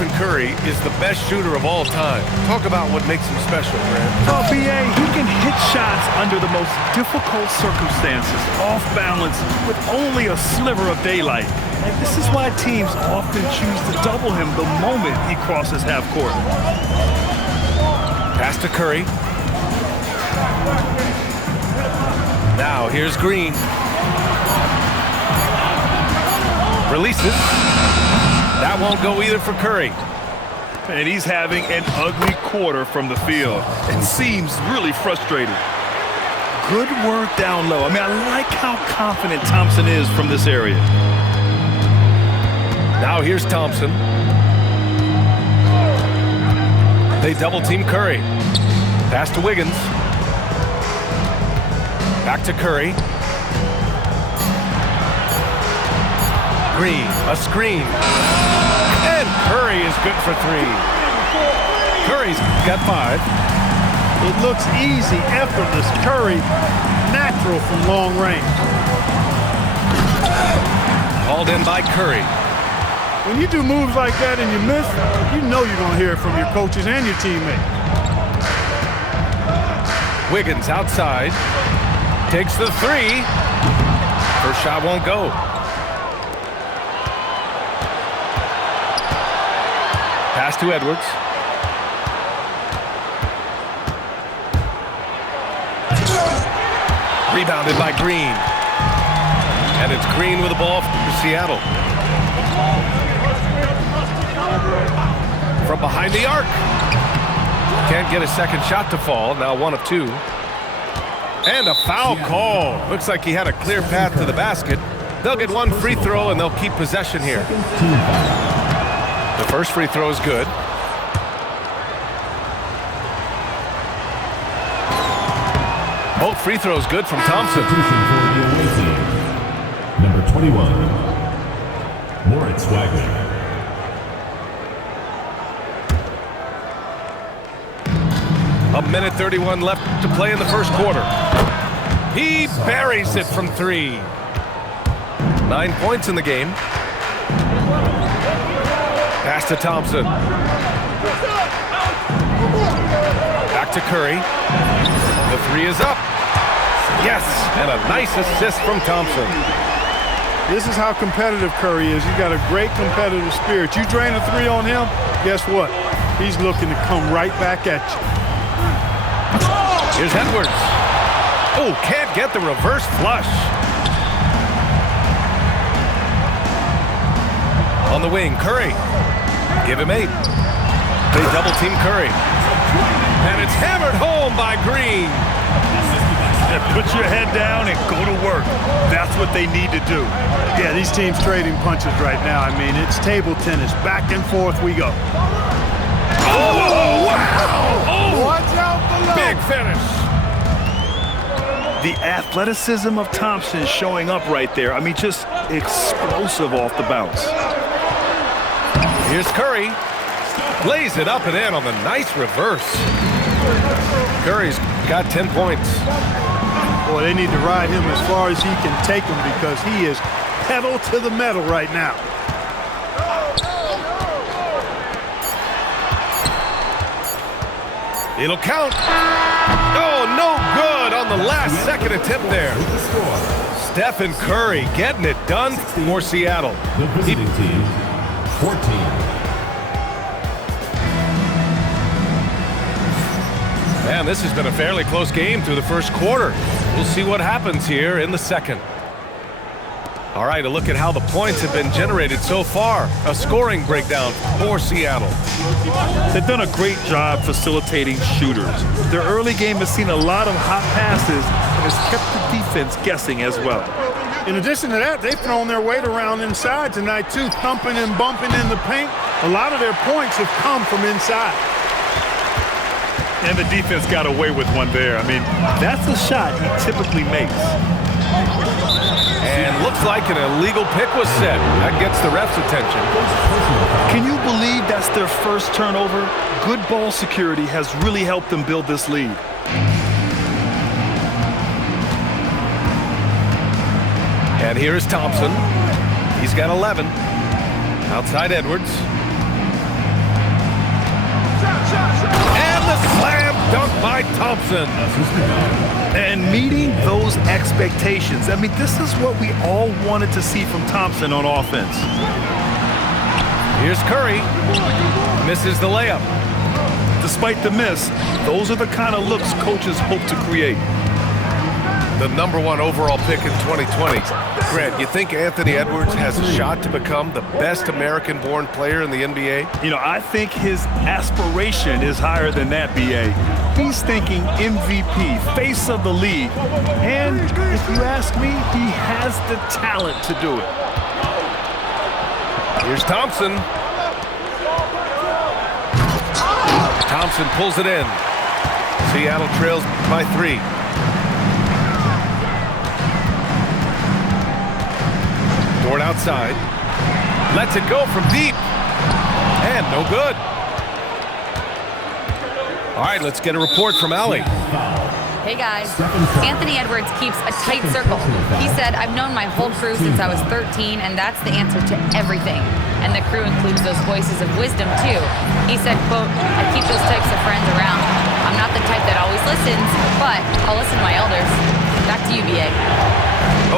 Stephen Curry is the best shooter of all time. Talk about what makes him special, Grant. Well, B.A., he can hit shots under the most difficult circumstances, off balance, with only a sliver of daylight. And this is why teams often choose to double him the moment he crosses half court. Pass to Curry. Now here's Green. Releases. That won't go either for Curry. And he's having an ugly quarter from the field. It seems really frustrated. Good work down low. I mean, I like how confident Thompson is from this area. Now here's Thompson. They double-team Curry. Pass to Wiggins. Back to Curry. Green, a screen. And Curry is good for three. Curry's got 5. It looks easy, effortless. Curry, natural from long range. Called in by Curry. When you do moves like that and you miss, you know you're going to hear it from your coaches and your teammates. Wiggins outside. Takes the 3. First shot won't go. Pass to Edwards. Rebounded by Green. And it's Green with the ball for Seattle. From behind the arc. Can't get a second shot to fall. Now 1 of 2. And a foul call. Looks like he had a clear path to the basket. They'll get 1 free throw and they'll keep possession here. The first free throw is good. Both free throws good from Thompson. Number 21, Moritz Wagner. A minute 31 left to play in the first quarter. He buries it from 3. 9 points in the game. Pass to Thompson. Back to Curry. The 3 is up. Yes, and a nice assist from Thompson. This is how competitive Curry is. He's got a great competitive spirit. You drain a 3 on him, guess what? He's looking to come right back at you. Here's Edwards. Oh, can't get the reverse flush. On the wing, Curry. Give him 8. They double-team Curry. And it's hammered home by Green. Put your head down and go to work. That's what they need to do. Yeah, these teams trading punches right now. I mean, it's table tennis. Back and forth we go. Oh, wow! Oh, watch out below. Big finish. The athleticism of Thompson showing up right there. I mean, just explosive off the bounce. Here's Curry. Lays it up and in on the nice reverse. Curry's got 10 points. Boy, they need to ride him as far as he can take him because he is pedal to the metal right now. It'll count. Oh, no good on the last second attempt there. Stephen Curry getting it done for Seattle. The visiting team, 14. Man, this has been a fairly close game through the first quarter. We'll see what happens here in the second. All right, a look at how the points have been generated so far. A scoring breakdown for Seattle. They've done a great job facilitating shooters. Their early game has seen a lot of hot passes and has kept the defense guessing as well. In addition to that, they've thrown their weight around inside tonight too, thumping and bumping in the paint. A lot of their points have come from inside. And the defense got away with one there. I mean, that's a shot he typically makes. And looks like an illegal pick was set. That gets the ref's attention. Can you believe that's their first turnover? Good ball security has really helped them build this lead. And here is Thompson. He's got 11. Outside Edwards. Thompson. And meeting those expectations. I mean, this is what we all wanted to see from Thompson on offense. Here's Curry. Misses the layup. Despite the miss, those are the kind of looks coaches hope to create. The #1 overall pick in 2020. Grant, you think Anthony Edwards has a shot to become the best American-born player in the NBA? You know, I think his aspiration is higher than that, B.A. He's thinking MVP, face of the league. And if you ask me, he has the talent to do it. Here's Thompson. Thompson pulls it in. Seattle trails by 3. Dort outside. Lets it go from deep. And no good. All right, let's get a report from Allie. Hey guys, Anthony Edwards keeps a tight circle. He said, I've known my whole crew since I was 13, and that's the answer to everything. And the crew includes those voices of wisdom too. He said, quote, I keep those types of friends around. I'm not the type that always listens, but I'll listen to my elders. Back to you, B.A.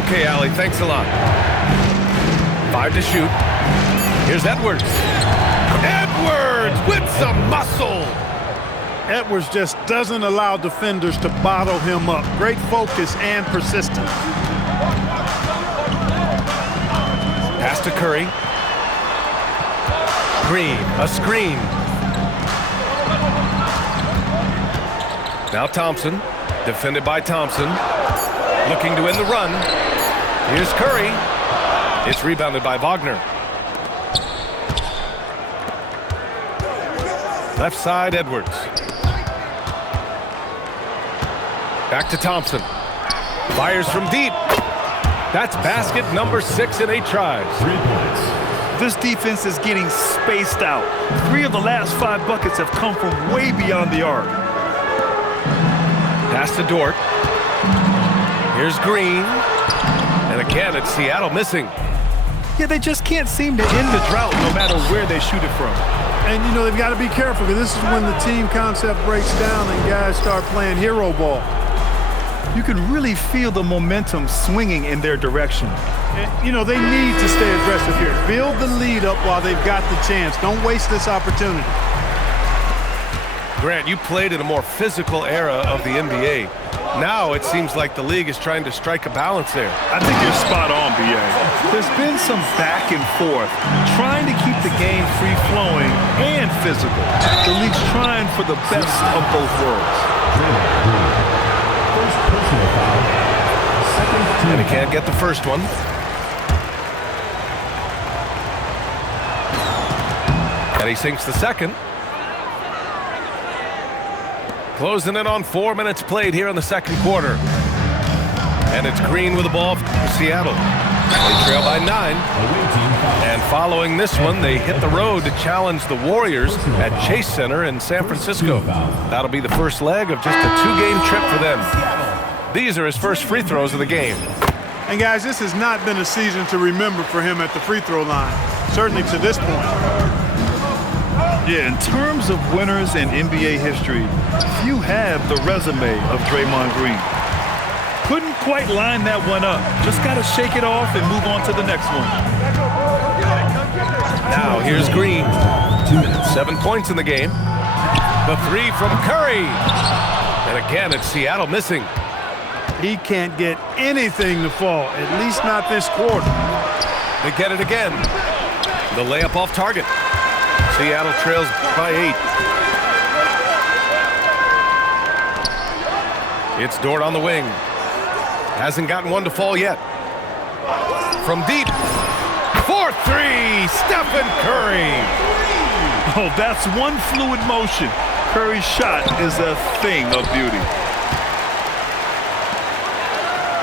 Okay, Allie, thanks a lot. 5 to shoot. Here's Edwards. Edwards with some muscle. Edwards just doesn't allow defenders to bottle him up. Great focus and persistence. Pass to Curry. Green, a screen. Now Thompson, defended by Thompson. Looking to win the run. Here's Curry. It's rebounded by Wagner. Left side, Edwards. Back to Thompson. Fires from deep. That's basket number 6 in 8 tries. 3 points. This defense is getting spaced out. 3 of the last 5 buckets have come from way beyond the arc. Pass to Dort. Here's Green. And again, it's Seattle missing. Yeah, they just can't seem to end the drought no matter where they shoot it from. And, you know, they've got to be careful because this is when the team concept breaks down and guys start playing hero ball. You can really feel the momentum swinging in their direction. And, you know, they need to stay aggressive here. Build the lead up while they've got the chance. Don't waste this opportunity. Grant, you played in a more physical era of the NBA. Now it seems like the league is trying to strike a balance there. I think you're spot on, B.A. There's been some back and forth, trying to keep the game free-flowing and physical. The league's trying for the best of both worlds. First personal foul. Second team. And he can't get the first one. And he sinks the second. Closing in on 4 minutes played here in the second quarter. And it's Green with the ball for Seattle. They trail by 9. And following this one, they hit the road to challenge the Warriors at Chase Center in San Francisco. That'll be the first leg of just a 2-game trip for them. These are his first free throws of the game. And, guys, this has not been a season to remember for him at the free throw line, certainly to this point. Yeah, in terms of winners in NBA history, few have the resume of Draymond Green. Couldn't quite line that one up. Just got to shake it off and move on to the next one. Now here's Green. 7 points in the game. The 3 from Curry. And again, it's Seattle missing. He can't get anything to fall, at least not this quarter. They get it again. The layup off target. Seattle trails by 8. It's Dort on the wing. Hasn't gotten one to fall yet. From deep. 4-3, Stephen Curry. Oh, that's one fluid motion. Curry's shot is a thing of beauty.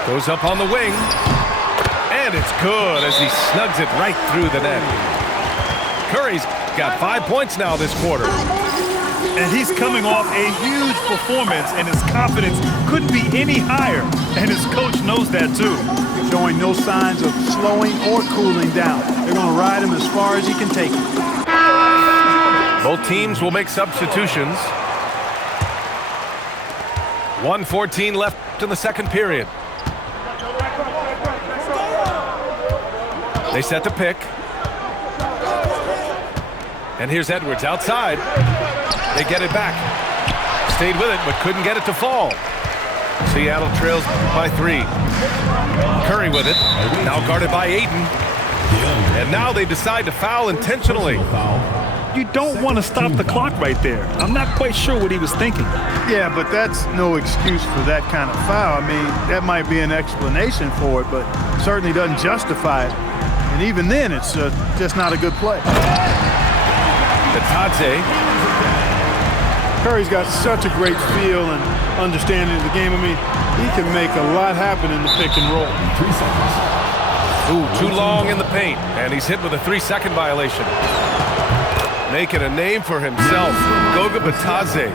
Goes up on the wing. And it's good as he snugs it right through the net. Curry's got 5 points now this quarter. And he's coming off a huge performance, and his confidence couldn't be any higher. And his coach knows that too. Showing no signs of slowing or cooling down. They're going to ride him as far as he can take it. Both teams will make substitutions. 1:14 left in the second period. They set the pick. And here's Edwards outside. They get it back. Stayed with it, but couldn't get it to fall. Seattle trails by 3. Curry with it. Now guarded by Ayton. And now they decide to foul intentionally. You don't want to stop the clock right there. I'm not quite sure what he was thinking. Yeah, but that's no excuse for that kind of foul. I mean, that might be an explanation for it, but certainly doesn't justify it. And even then, it's just not a good play. Bitadze. Curry's got such a great feel and understanding of the game. I mean, he can make a lot happen in the pick and roll. 3 seconds. Ooh, too long in the paint. And he's hit with a 3-second violation. Making a name for himself. Goga Bitadze.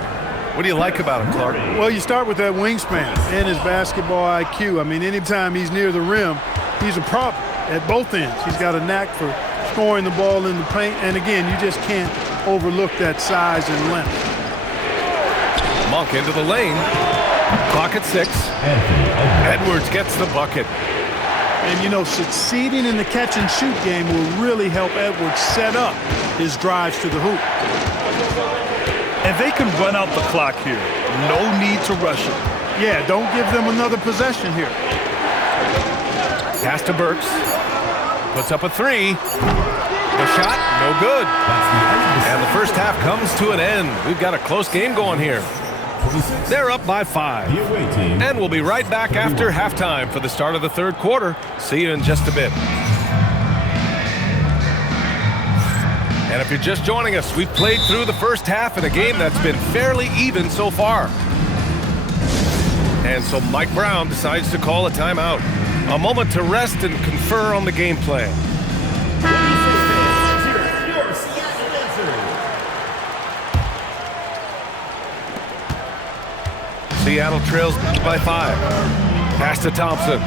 What do you like about him, Clark? Well, you start with that wingspan and his basketball IQ. I mean, anytime he's near the rim, he's a problem at both ends. He's got a knack for scoring the ball in the paint. And again, you just can't overlook that size and length. Monk into the lane. Clock at 6. Edwards gets the bucket. And, you know, succeeding in the catch-and-shoot game will really help Edwards set up his drives to the hoop. And they can run out the clock here. No need to rush it. Yeah, don't give them another possession here. Pass to Burks. Puts up a 3. The shot, no good. And the first half comes to an end. We've got a close game going here. They're up by 5. And we'll be right back after halftime for the start of the third quarter. See you in just a bit. And if you're just joining us, we've played through the first half in a game that's been fairly even so far. And so Mike Brown decides to call a timeout. A moment to rest and confer on the game plan. Seattle trails by 5. Pass to Thompson.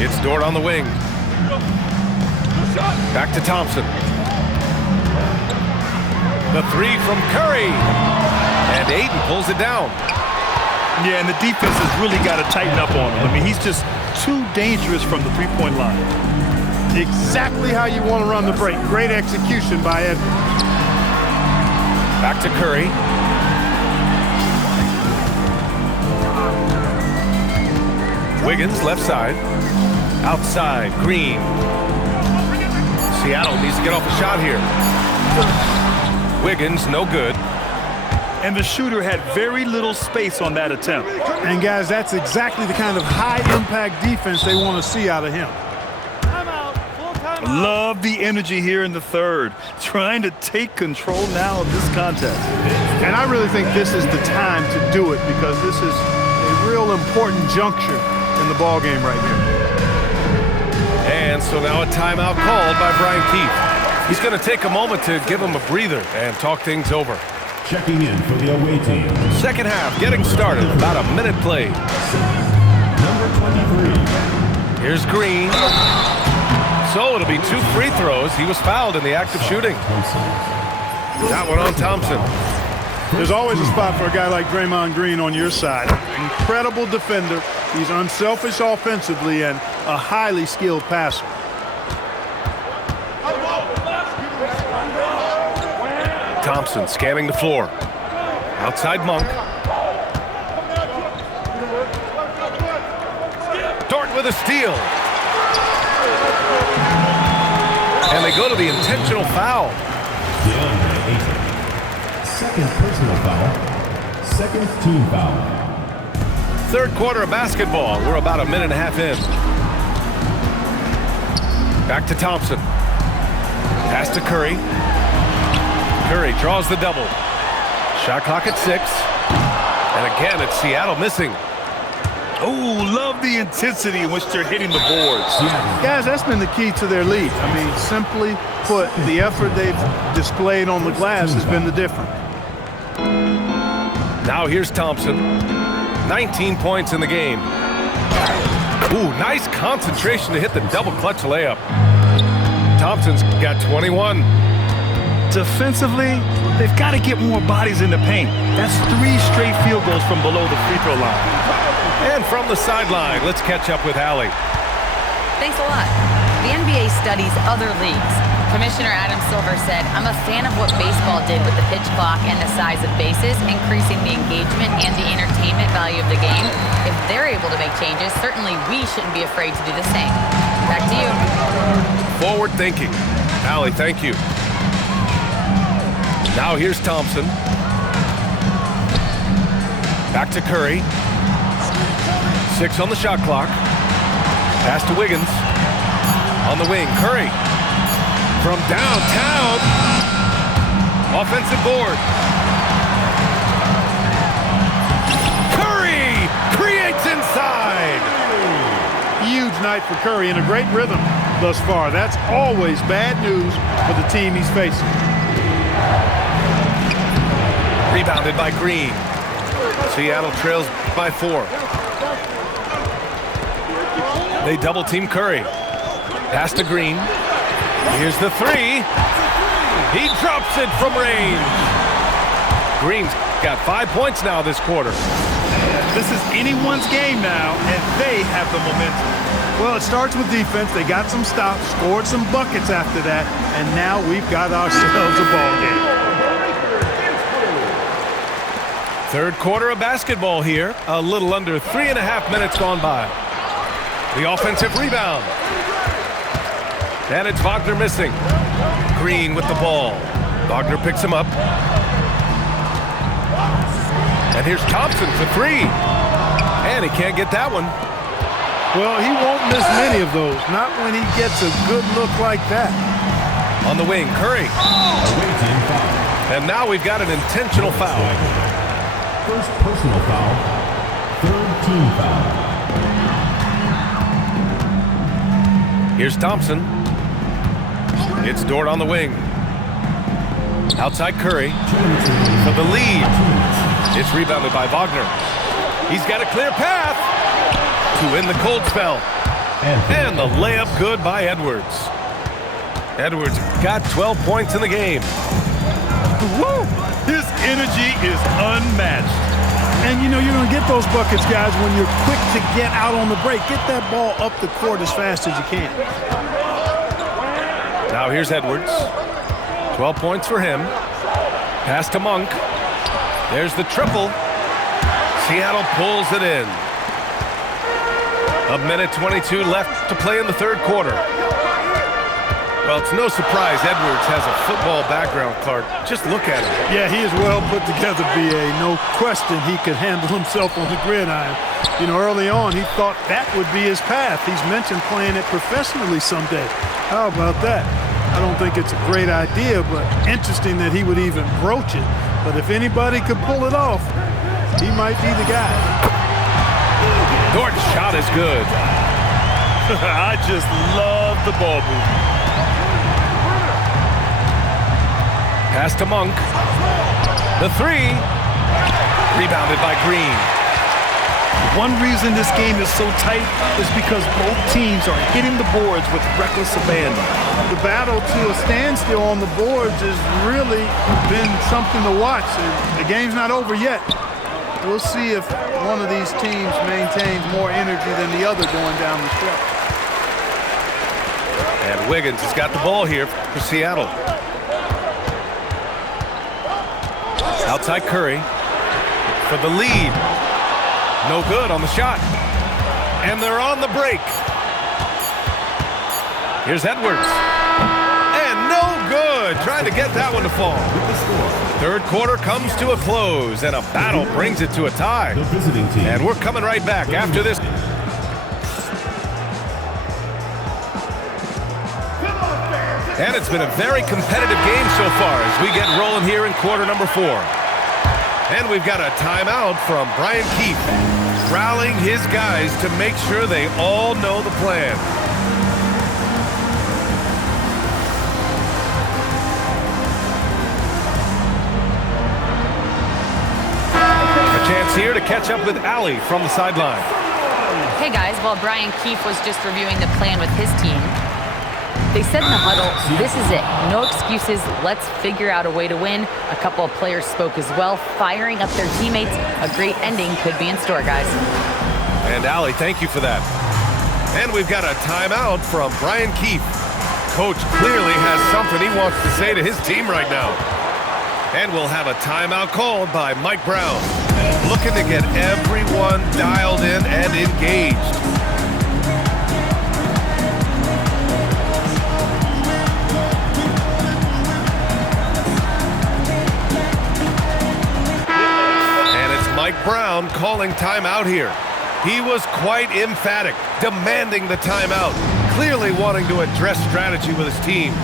It's Dort on the wing. Back to Thompson. The 3 from Curry. And Ayton pulls it down. Yeah, and the defense has really got to tighten up on him. I mean, he's just too dangerous from the three-point line. Exactly how you want to run the break. Great execution by Edwards. Back to Curry. Wiggins, left side. Outside, Green. Seattle needs to get off a shot here. Wiggins, no good. And the shooter had very little space on that attempt. And, guys, that's exactly the kind of high-impact defense they want to see out of him. Love the energy here in the third. Trying to take control now of this contest. And I really think this is the time to do it because this is a real important juncture in the ball game right here. And so now a timeout called by Brian Keefe. He's going to take a moment to give him a breather and talk things over. Checking in for the away team. Second half getting started. About a minute played. Number 23. Here's Green. So it'll be 2 free throws. He was fouled in the act of shooting. That one on Thompson. There's always a spot for a guy like Draymond Green on your side. Incredible defender. He's unselfish offensively and a highly skilled passer. Thompson scanning the floor. Outside Monk. Dort with a steal. And they go to the intentional foul. DeAndre Ayton. Second personal foul. Second team foul. Third quarter of basketball. We're about a minute and a half in. Back to Thompson. Pass to Curry. Curry draws the double. Shot clock at 6. And again, it's Seattle missing. Oh, love the intensity in which they're hitting the boards. Guys, that's been the key to their lead. I mean, simply put, the effort they've displayed on the glass has been the difference. Now here's Thompson. 19 points in the game. Ooh, nice concentration to hit the double clutch layup. Thompson's got 21. Defensively, they've got to get more bodies in the paint. That's 3 straight field goals from below the free throw line. And from the sideline, let's catch up with Allie. Thanks a lot. The NBA studies other leagues. Commissioner Adam Silver said, "I'm a fan of what baseball did with the pitch clock and the size of bases, increasing the engagement and the entertainment value of the game. If they're able to make changes, certainly we shouldn't be afraid to do the same." Back to you. Forward thinking. Allie, thank you. Now here's Thompson. Back to Curry. 6 on the shot clock. Pass to Wiggins. On the wing, Curry. From downtown. Offensive board. Curry creates inside. Huge night for Curry and a great rhythm thus far. That's always bad news for the team he's facing. Rebounded by Green. Seattle trails by 4. They double team Curry. Pass to Green. Here's the 3. He drops it from range. Green's got 5 points now this quarter. This is anyone's game now, and they have the momentum. Well, it starts with defense. They got some stops, scored some buckets after that, and now we've got ourselves a ball game. Third quarter of basketball here. A little under 3.5 minutes gone by. The offensive rebound. And it's Wagner missing. Green with the ball. Wagner picks him up. And here's Thompson for 3. And he can't get that one. Well, he won't miss many of those. Not when he gets a good look like that. On the wing, Curry. And now we've got an intentional foul. First personal foul. Third team foul. Here's Thompson. It's Dort on the wing. Outside Curry for the lead. It's rebounded by Wagner. He's got a clear path to win the cold spell. And the layup good by Edwards. Edwards got 12 points in the game. Woo! His energy is unmatched. And, you know, you're going to get those buckets, guys, when you're quick to get out on the break. Get that ball up the court as fast as you can. Now here's Edwards. 12 points for him. Pass to Monk. There's the triple. Seattle pulls it in. 1:22 left to play in the third quarter. Well, it's no surprise Edwards has a football background, Clark. Just look at him. Yeah, he is well put together, B.A. No question he could handle himself on the gridiron. You know, early on, he thought that would be his path. He's mentioned playing it professionally someday. How about that? I don't think it's a great idea, but interesting that he would even broach it. But if anybody could pull it off, he might be the guy. Dort's shot is good. I just love the ball movement. Pass to Monk. The 3. Rebounded by Green. One reason this game is so tight is because both teams are hitting the boards with reckless abandon. The battle to a standstill on the boards has really been something to watch. The game's not over yet. We'll see if one of these teams maintains more energy than the other going down the stretch. And Wiggins has got the ball here for Seattle. Outside Curry for the lead. No good on the shot. And they're on the break. Here's Edwards. And no good. Trying to get that one to fall. Third quarter comes to a close, and a battle brings it to a tie. The visiting team. And we're coming right back after this. And it's been a very competitive game so far as we get rolling here in quarter number 4. And we've got a timeout from Brian Keefe, rallying his guys to make sure they all know the plan. A chance here to catch up with Allie from the sideline. Hey guys, while Brian Keefe was just reviewing the plan with his team, They said in the huddle, this is it. No excuses. Let's figure out a way to win. A couple of players spoke as well, firing up their teammates. A great ending could be in store, guys. And Allie, thank you for that. And we've got a timeout from Brian Keefe. Coach clearly has something he wants to say to his team right now. And we'll have a timeout called by Mike Brown, looking to get everyone dialed in and engaged. And it's Mike Brown calling timeout here. He was quite emphatic, demanding the timeout, clearly wanting to address strategy with his team.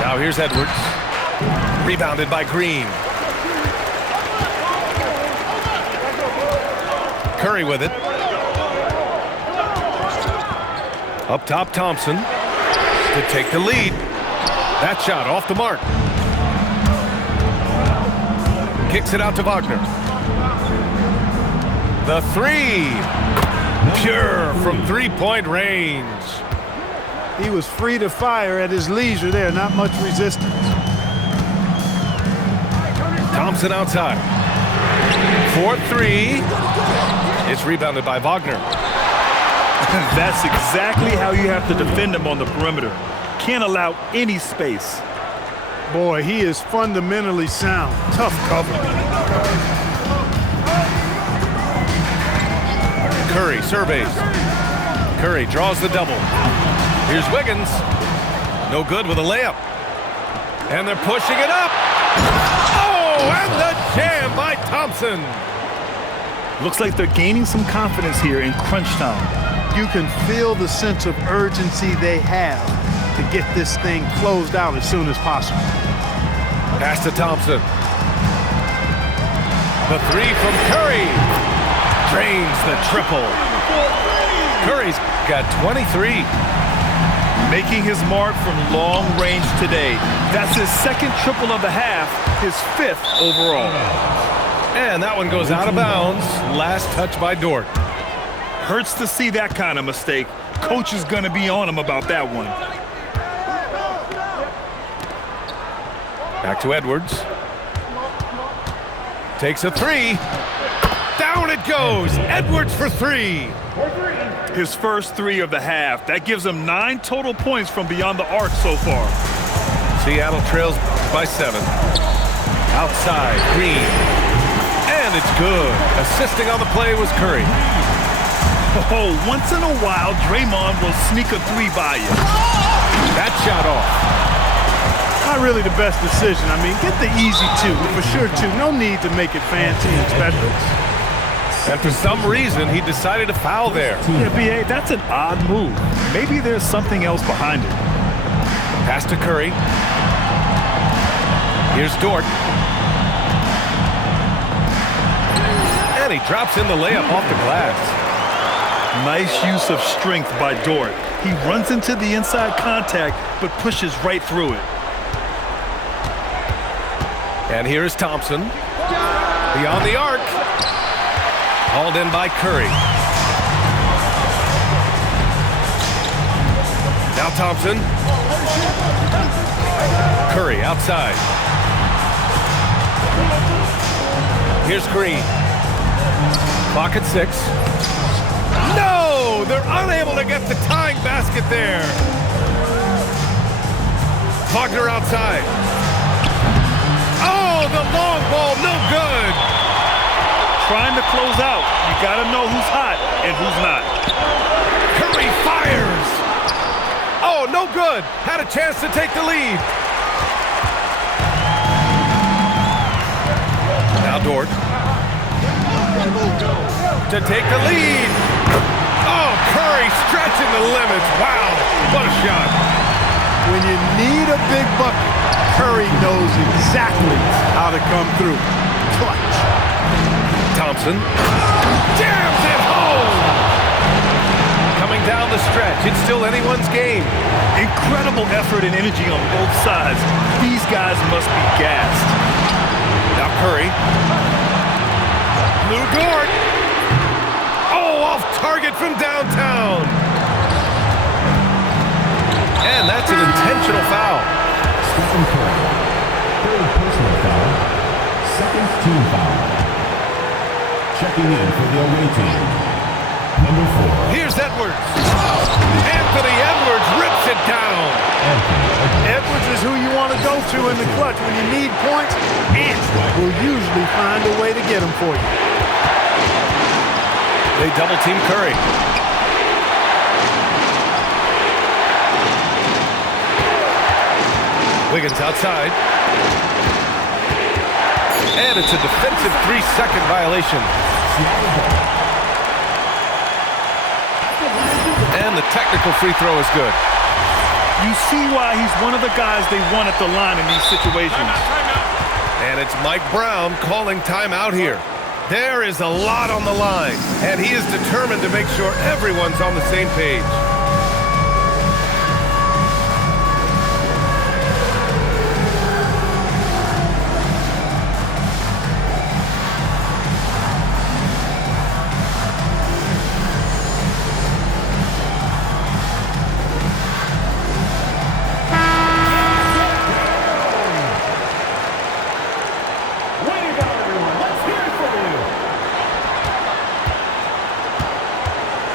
Now here's Edwards. Rebounded by Green. Curry with it. Up top, Thompson to take the lead. That shot off the mark. Kicks it out to Wagner. The three. Pure from three-point range. He was free to fire at his leisure there, not much resistance. Thompson outside. 4-3. It's rebounded by Wagner. That's exactly how you have to defend him on the perimeter. Can't allow any space. Boy, he is fundamentally sound. Tough cover. Curry surveys. Curry draws the double. Here's Wiggins. No good with a layup. And they're pushing it up. Oh, and the jam by Thompson. Looks like they're gaining some confidence here in crunch time. You can feel the sense of urgency they have to get this thing closed out as soon as possible. Pass to Thompson. The three from Curry. Drains the triple. Curry's got 23. Making his mark from long range today. That's his second triple of the half, his fifth overall. And that one goes out of bounds. Last touch by Dort. Hurts to see that kind of mistake. Coach is going to be on him about that one. Back to Edwards. Takes a three. Down it goes. Edwards for three. His first three of the half. That gives him 9 total points from beyond the arc so far. Seattle trails by 7. Outside, Green. And it's good. Assisting on the play was Curry. Oh, once in a while, Draymond will sneak a three by you. That shot off. Not really the best decision. I mean, get the easy two, for sure two. No need to make it fancy and special. And for some reason, he decided to foul there. Yeah, B.A., that's an odd move. Maybe there's something else behind it. Pass to Curry. Here's Dort. And he drops in the layup off the glass. Nice use of strength by Dort. He runs into the inside contact, but pushes right through it. And here's Thompson. Beyond the arc. Hauled in by Curry. Now Thompson. Curry outside. Here's Green. Clock at 6. No! They're unable to get the tying basket there. Wagner outside. Oh, the long ball, no good. Trying to close out. You got to know who's hot and who's not. Curry fires. Oh, no good. Had a chance to take the lead. Now Dort. To take the lead. Oh, Curry stretching the limits. Wow, what a shot. When you need a big bucket, Curry knows exactly how to come through. Clutch. Thompson jams it home. Coming down the stretch, it's still anyone's game. Incredible effort and energy on both sides. These guys must be gassed. Now Curry. Lou Dort. Oh, off target from downtown. And that's an intentional foul. Stephen Curry. Third personal foul. Second team foul. Checking in for the away team. Number 4. Here's Edwards. Anthony Edwards rips it down. Edwards is who you want to go to in the clutch. When you need points, Ant will usually find a way to get them for you. They double team Curry. Wiggins outside. And it's a defensive 3-second violation. And the technical free throw is good. You see why he's one of the guys they want at the line in these situations. And it's Mike Brown calling timeout here. There is a lot on the line, and he is determined to make sure everyone's on the same page.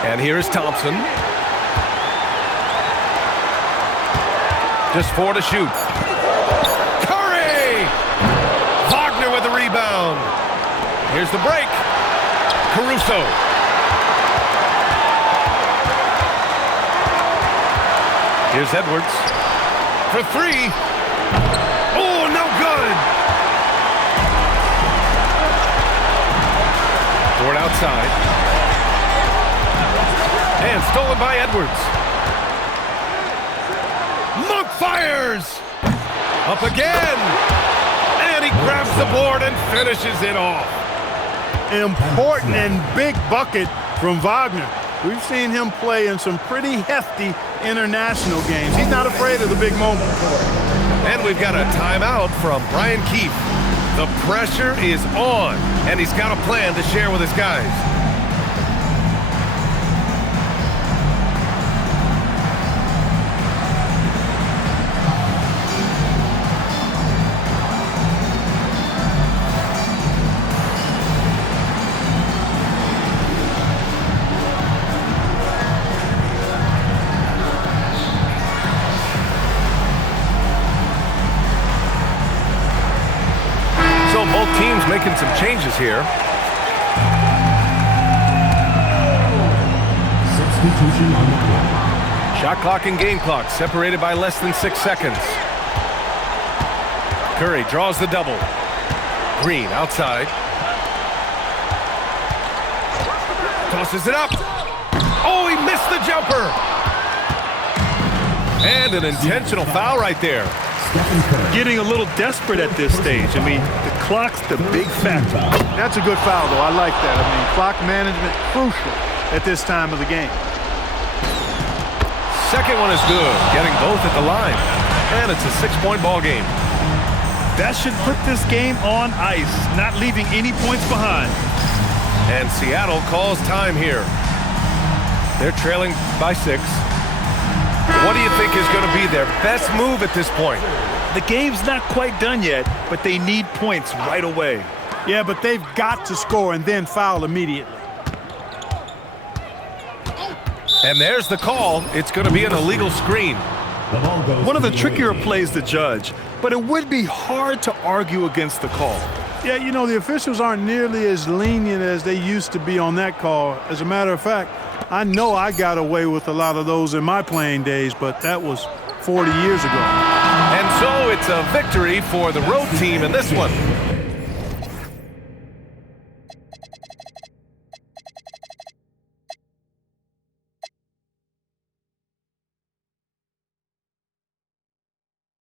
And here is Thompson. Just 4 to shoot. Curry! Wagner with the rebound. Here's the break. Caruso. Here's Edwards. For 3. Oh, no good. Dort outside. And stolen by Edwards. Monk fires! Up again! And he grabs the board and finishes it off. Important and big bucket from Wagner. We've seen him play in some pretty hefty international games. He's not afraid of the big moment. And we've got a timeout from Brian Keefe. The pressure is on, and he's got a plan to share with his guys. Both teams making some changes here. Substitution on the court. Shot clock and game clock separated by less than 6 seconds. Curry draws the double. Green outside. Tosses it up. Oh, he missed the jumper. And an intentional foul right there. Getting a little desperate at this stage. I mean, the clock's the big factor. That's a good foul, though. I like that. I mean, clock management crucial at this time of the game. Second one is good, getting both at the line. And it's a 6-point ball game. That should put this game on ice, not leaving any points behind. And Seattle calls time here. They're trailing by 6. What do you think is going to be their best move at this point? The game's not quite done yet, but they need points right away. Yeah, but they've got to score and then foul immediately. And there's the call. It's going to be an illegal screen. One of the trickier plays to judge, but it would be hard to argue against the call. Yeah, you know, the officials aren't nearly as lenient as they used to be on that call. As a matter of fact, I know I got away with a lot of those in my playing days, but that was 40 years ago. And so it's a victory for the road team in this one.